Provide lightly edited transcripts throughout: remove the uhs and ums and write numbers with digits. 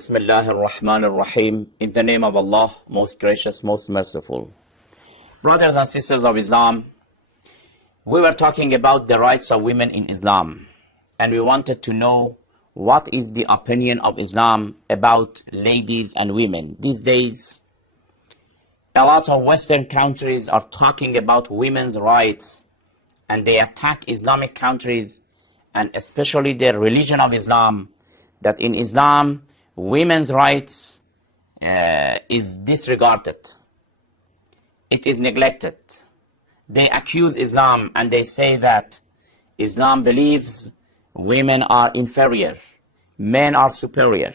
Bismillahir Rahmanir Rahim. In the name of Allah, most gracious, most merciful. Brothers and sisters of Islam, we were talking about the rights of women in Islam, and we wanted to know what is the opinion of Islam about ladies and women. These days, a lot of Western countries are talking about women's rights, and they attack Islamic countries, and especially the religion of Islam, that in Islam, women's rights is disregarded. It is neglected. They accuse Islam and they say that Islam believes women are inferior, men are superior.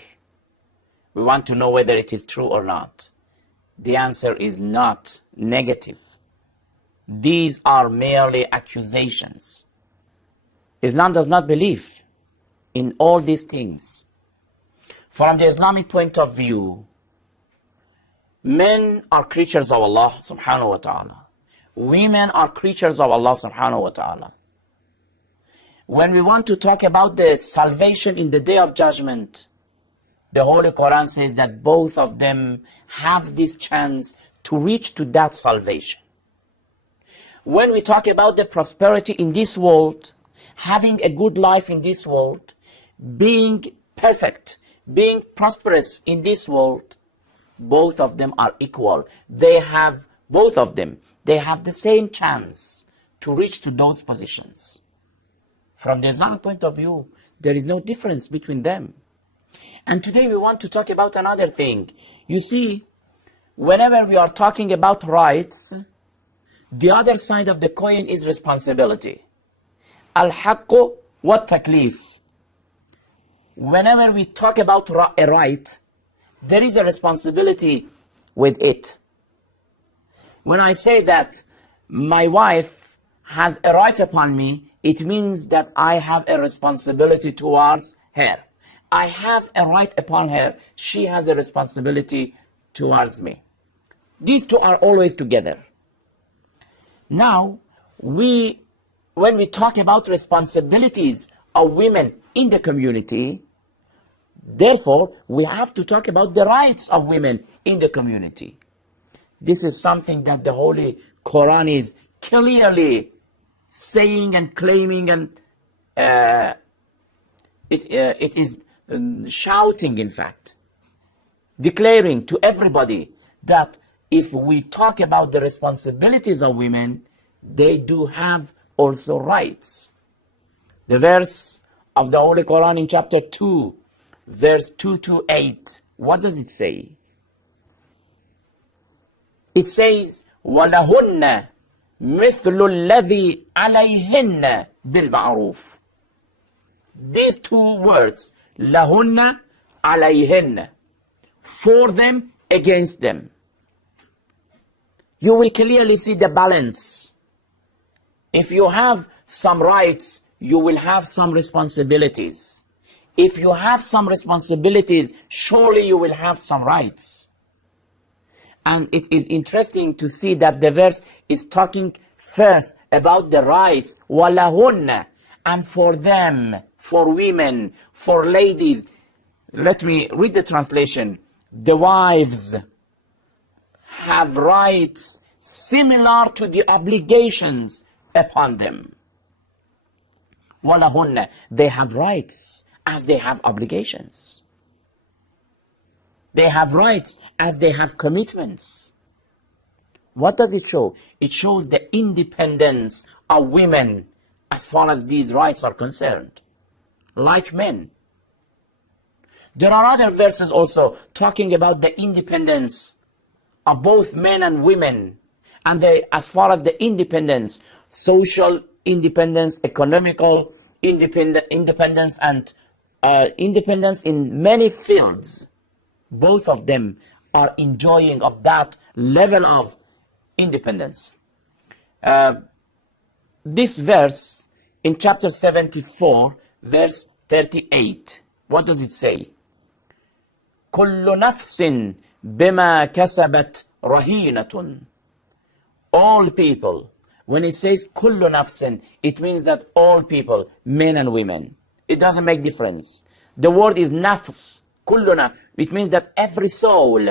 We want to know whether it is true or not. The answer is not negative. These are merely accusations. Islam does not believe in all these things. From the Islamic point of view, men are creatures of Allah subhanahu wa ta'ala. Women are creatures of Allah subhanahu wa ta'ala. When we want to talk about the salvation in the Day of Judgment, the Holy Quran says that both of them have this chance to reach to that salvation. When we talk about the prosperity in this world, having a good life in this world, being perfect, being prosperous in this world, both of them are equal. Both of them have the same chance to reach to those positions. From the Islamic point of view, there is no difference between them. And today we want to talk about another thing. You see, whenever we are talking about rights, the other side of the coin is responsibility. Al-haqqu wa taklif. Whenever we talk about a right, there is a responsibility with it. When I say that my wife has a right upon me, it means that I have a responsibility towards her. I have a right upon her. She has a responsibility towards me. These two are always together. Now, when we talk about responsibilities of women in the community, therefore, we have to talk about the rights of women in the community. This is something that the Holy Quran is clearly saying and claiming, and it is shouting, in fact, declaring to everybody that if we talk about the responsibilities of women, they do have also rights. The verse of the Holy Quran in chapter 2, verse 2 to 8, what does it say? It says, وَلَهُنَّ مِثْلُ الَّذِي عَلَيْهِنَّ بِالْمَعْرُوفِ. These two words, لَهُنَّ عَلَيْهِنَّ, for them, against them. You will clearly see the balance. If you have some rights, you will have some responsibilities. If you have some responsibilities, surely you will have some rights. And it is interesting to see that the verse is talking first about the rights, وَلَهُنَّ, and for them, for women, for ladies. Let me read the translation. The wives have rights similar to the obligations upon them. وَلَهُنَّ, they have rights as they have obligations. They have rights as they have commitments. What does it show? It shows the independence of women as far as these rights are concerned, like men. There are other verses also talking about the independence of both men and women, and as far as the independence, social independence, economical independence, and independence in many fields. Both of them are enjoying of that level of independence. This verse in chapter 74, verse 38, what does it say? كل نفس بما كسبت رهينة. All people. When it says كل نفس, it means that all people, men and women. It doesn't make difference. The word is nafs. كلنا. It means that every soul.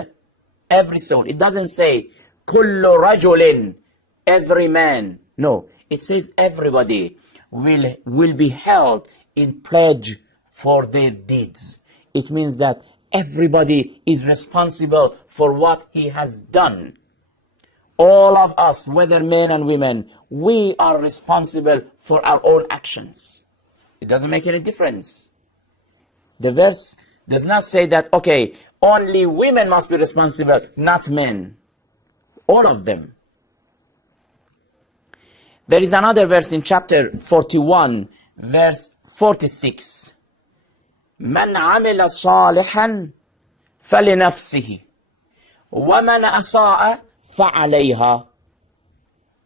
It doesn't say كل رجل, every man. No, it says everybody will be held in pledge for their deeds. It means that everybody is responsible for what he has done. All of us, whether men and women, we are responsible for our own actions. It doesn't make any difference. The verse does not say that, okay, only women must be responsible, not men. All of them. There is another verse in chapter 41, verse 46. من عمل صالحا فلنفسه ومن أساء فعليها.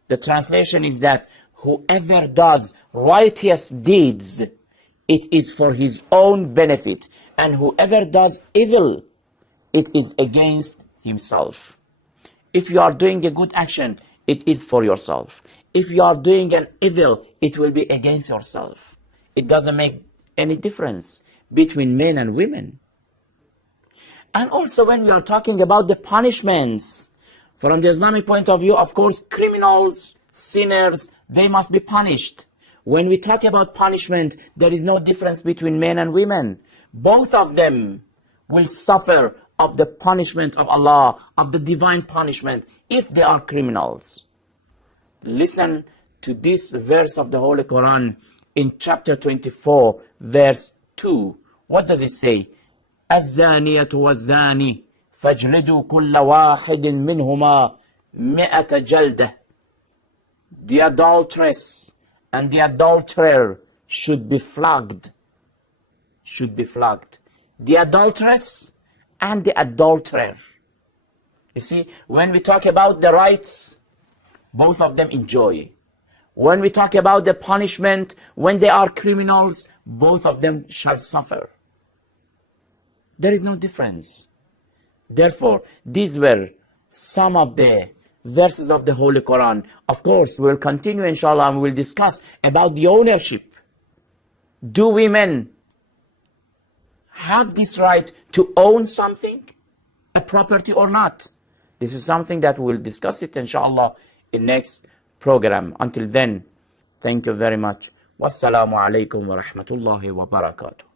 The translation is that whoever does righteous deeds, it is for his own benefit, and whoever does evil, it is against himself. If you are doing a good action, it is for yourself. If you are doing an evil, it will be against yourself. It doesn't make any difference between men and women. And also when we are talking about the punishments, from the Islamic point of view, of course, criminals, sinners, they must be punished. When we talk about punishment, there is no difference between men and women. Both of them will suffer of the punishment of Allah, of the divine punishment, if they are criminals. Listen to this verse of the Holy Quran in chapter 24, verse 2. What does it say? الزانية والزاني فاجلدوا كل واحد منهما 100 جلدة. The adulteress and the adulterer should be flogged. The adulteress and the adulterer. You see, when we talk about the rights, both of them enjoy. When we talk about the punishment, when they are criminals, both of them shall suffer. There is no difference. Therefore, these were some of the verses of the Holy Quran. Of course, we will continue, inshallah, and we will discuss about the ownership. Do women have this right to own something, a property or not? This is something that we'll discuss it, inshallah, in next program. Until then, thank you very much. Wassalamu alaikum wa rahmatullahi wa barakatuh.